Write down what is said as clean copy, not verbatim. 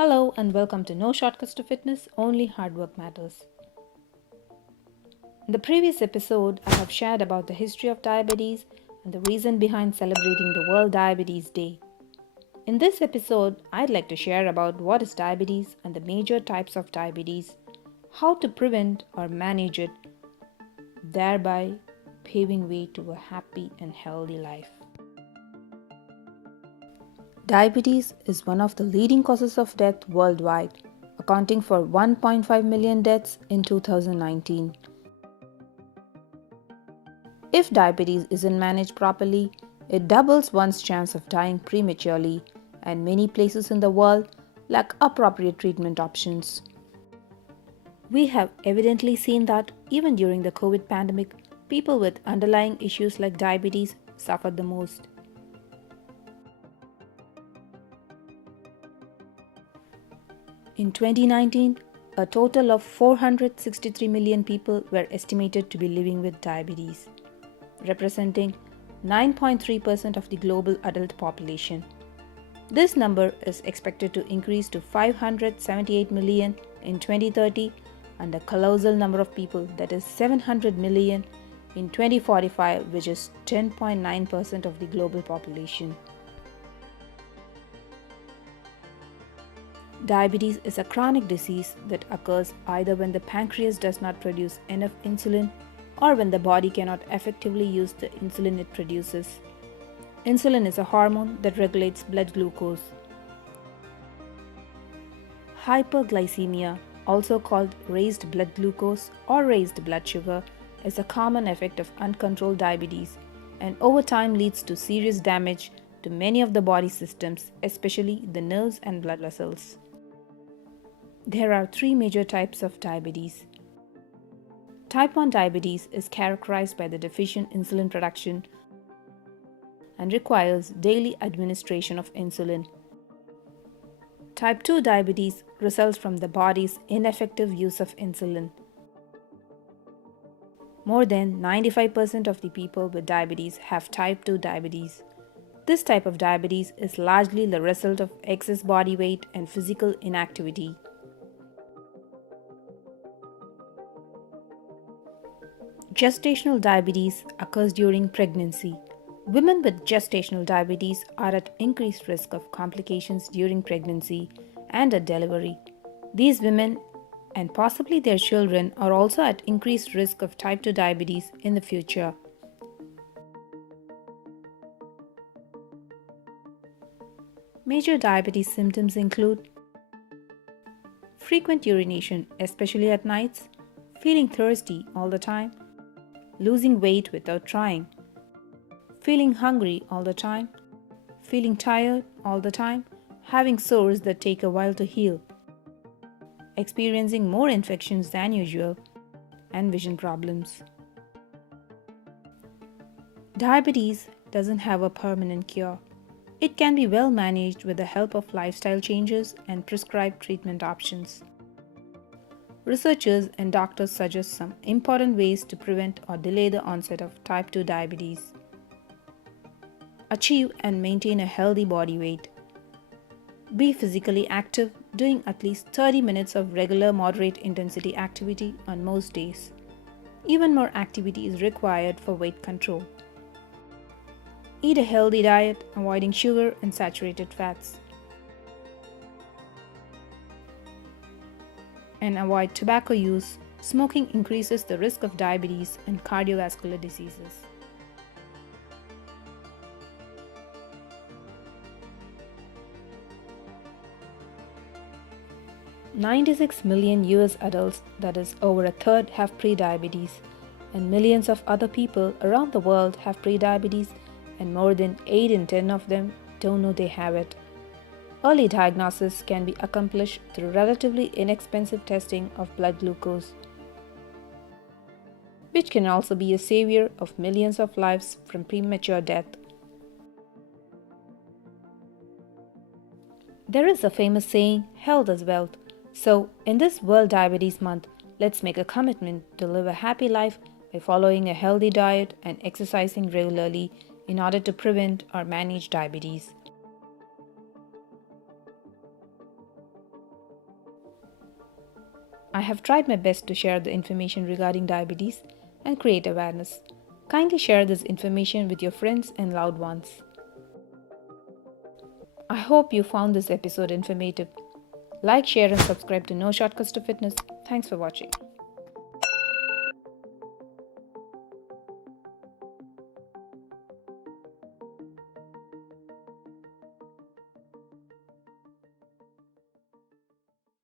Hello and welcome to No Shortcuts to Fitness, Only Hard Work Matters. In the previous episode, I have shared about the history of diabetes and the reason behind celebrating the World Diabetes Day. In this episode, I'd like to share about what is diabetes and the major types of diabetes, how to prevent or manage it, thereby paving way to a happy and healthy life. Diabetes is one of the leading causes of death worldwide, accounting for 1.5 million deaths in 2019. If diabetes isn't managed properly, it doubles one's chance of dying prematurely, and many places in the world lack appropriate treatment options. We have evidently seen that even during the COVID pandemic, people with underlying issues like diabetes suffered the most. In 2019, a total of 463 million people were estimated to be living with diabetes, representing 9.3% of the global adult population. This number is expected to increase to 578 million in 2030 and a colossal number of people, that is 700 million, in 2045, which is 10.9% of the global population. Diabetes is a chronic disease that occurs either when the pancreas does not produce enough insulin or when the body cannot effectively use the insulin it produces. Insulin is a hormone that regulates blood glucose. Hyperglycemia, also called raised blood glucose or raised blood sugar, is a common effect of uncontrolled diabetes and over time leads to serious damage to many of the body systems, especially the nerves and blood vessels. There are three major types of diabetes. Type 1 diabetes is characterized by the deficient insulin production and requires daily administration of insulin. Type 2 diabetes results from the body's ineffective use of insulin. More than 95% of the people with diabetes have type 2 diabetes. This type of diabetes is largely the result of excess body weight and physical inactivity. Gestational diabetes occurs during pregnancy. Women with gestational diabetes are at increased risk of complications during pregnancy and at delivery. These women and possibly their children are also at increased risk of type 2 diabetes in the future. Major diabetes symptoms include frequent urination, especially at nights, feeling thirsty all the time, losing weight without trying, feeling hungry all the time, feeling tired all the time, having sores that take a while to heal, experiencing more infections than usual, and vision problems. Diabetes doesn't have a permanent cure. It can be well managed with the help of lifestyle changes and prescribed treatment options. Researchers and doctors suggest some important ways to prevent or delay the onset of type 2 diabetes. Achieve and maintain a healthy body weight. Be physically active, doing at least 30 minutes of regular moderate intensity activity on most days. Even more activity is required for weight control. Eat a healthy diet, avoiding sugar and saturated fats. And avoid tobacco use. Smoking increases the risk of diabetes and cardiovascular diseases. $96 million US adults, that is over a third, have prediabetes, and millions of other people around the world have prediabetes, and more than 8 in 10 of them don't know they have it. Early diagnosis can be accomplished through relatively inexpensive testing of blood glucose, which can also be a savior of millions of lives from premature death. There is a famous saying, health is wealth. So, in this World Diabetes Month, let's make a commitment to live a happy life by following a healthy diet and exercising regularly in order to prevent or manage diabetes. I have tried my best to share the information regarding diabetes and create awareness. Kindly share this information with your friends and loved ones. I hope you found this episode informative. Like, share, and subscribe to No Shortcuts to Fitness. Thanks for watching.